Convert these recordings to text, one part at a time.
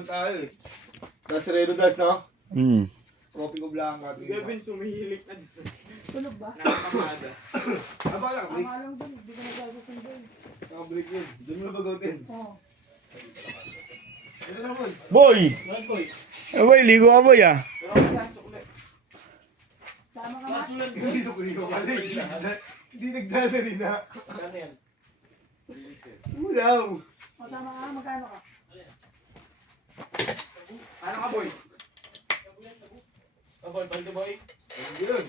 naman tayo eh. Tapos Redo Das, no? Tropico Blanca. Gavin, sumihilik na dito. Tulog ba? Nakakamada. Aba lang, break. Tama lang dun, hindi ko nagsasasundan. Naka-break yun. Doon mo na bagutin. Oo. Ito na, boy. Boy! Bakit ko eh? Boy, ligo ka boy ah. Pero ako yan, sukli. Sama ka nga. Kasunod ko. Hindi ko ka rin. Hindi nagdala rin na. Ano yan? Ulaw. O, tama ka, magkano ka? Ano ka, boy? Boy, palito boy. Yun.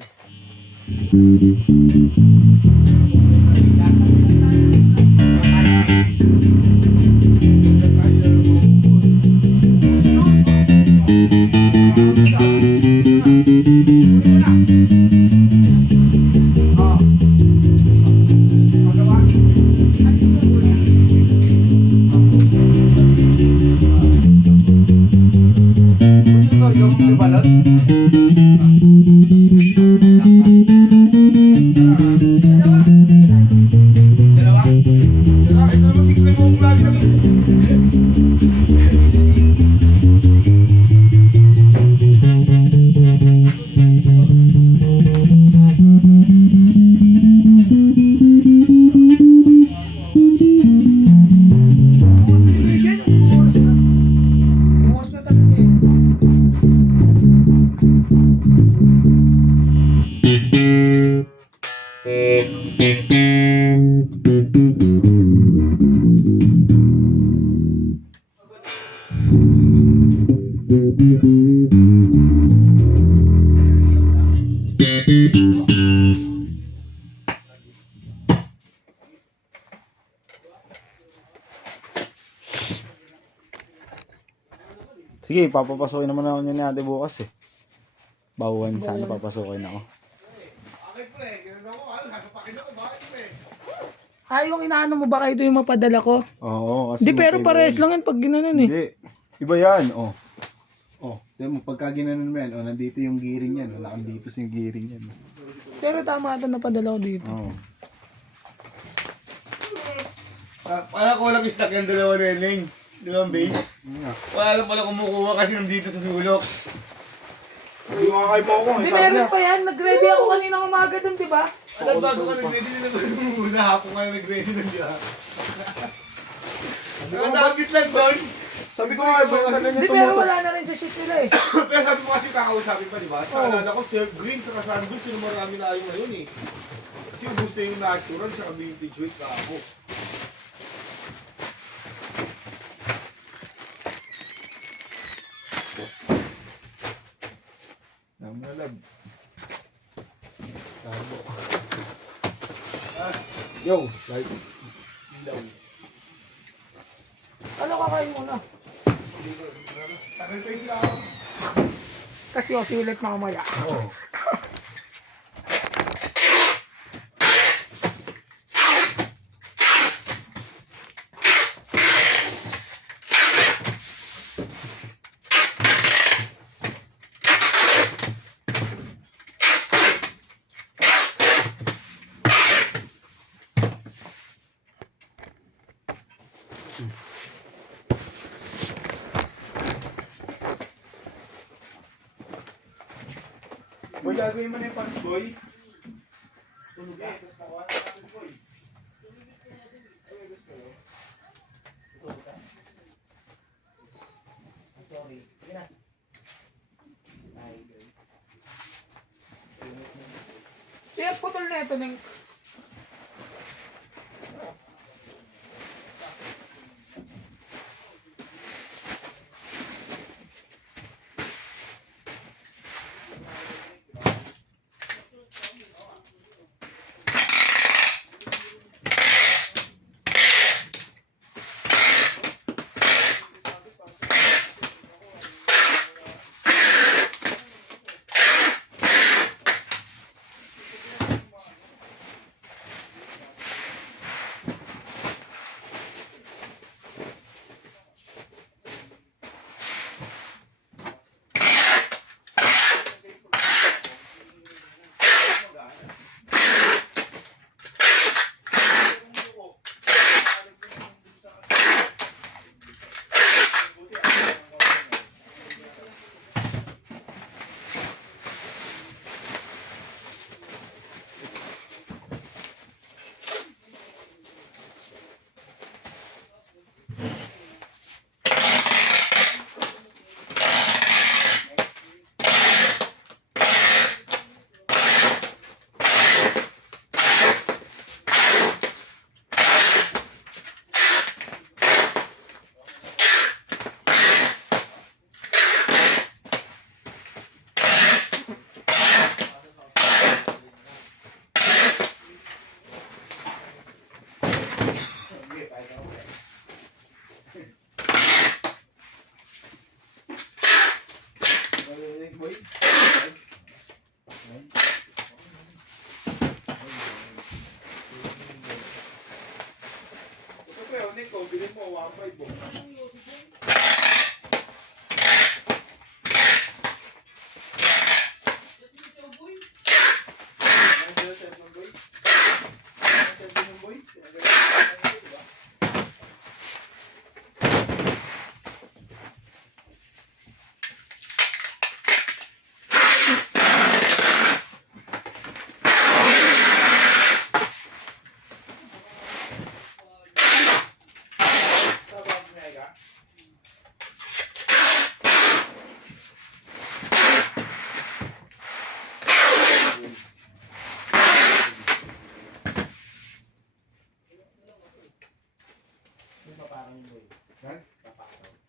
Dalawa? Ito naman sikrin mo kung lagi naman. Bukas na talaga eh. Sige, papapasokin naman ako niya ni ate bukas eh. Bawan sana papasokin ako. Okay, pre. Ganun ako. Nakapakin ako. Bakit, pre? Yung inaano mo ba kayo ito yung mapadala ko? Oo, kasi Hindi, pero magkaiba parehas yun. lang yun pag ginanon eh. Hindi. Iba yan, oh. Oh, tignan mo, pagka ginanon mo yan, oh, nandito yung gearing yan. Wala kang dito yung gearing yan. Pero tama ito napadala ko dito. Oo. Wala ko walang stock yung dalawa na yun. Dalawang base. Wala lang pala kumukuha kasi nandito sa sulok. Hindi ko kakay po ako. Hindi, meron pa yan. Nag-ready ako kanina umaga dun, di ba? Alam, bago ka nag-ready na naman muna. Hapon ka nag-ready na diyan. Ang dagit lang doon. Sabi ko nga, baka ganyan Hindi, pero wala na rin sa sheet nila eh. Pero sabi mo kasi kakausapin pa, di ba? Sa alala ko, Sir Green, saka Sandwich, sino marami na ayaw ngayon eh. Kasi gusto yung natural, saka vintage weight ka ako. Namalag. Tabo. Yo, like. Ano kakain muna? Tagal pa yung ako. Kasi ulit mamaya. Oo. Boy, gagawin mo na yung pants, boy. Tulog eh. Tapos nakuha na natin, boy. Siya putol na ito ng... boy. Ito pre, unik ko, bilhin mo, 1.5 po. Ano sila set ng boy? Ano set ng boy? Diba? Sabang niya ka? Yung paparang yung boy. Ha?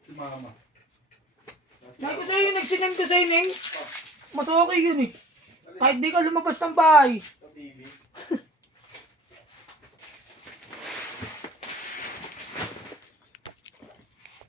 Si mama. Sabi ko sa'yo, nagsinan ko sa'yo, Neng. Mas okay yun eh. Kahit di ka lumabas ng bahay.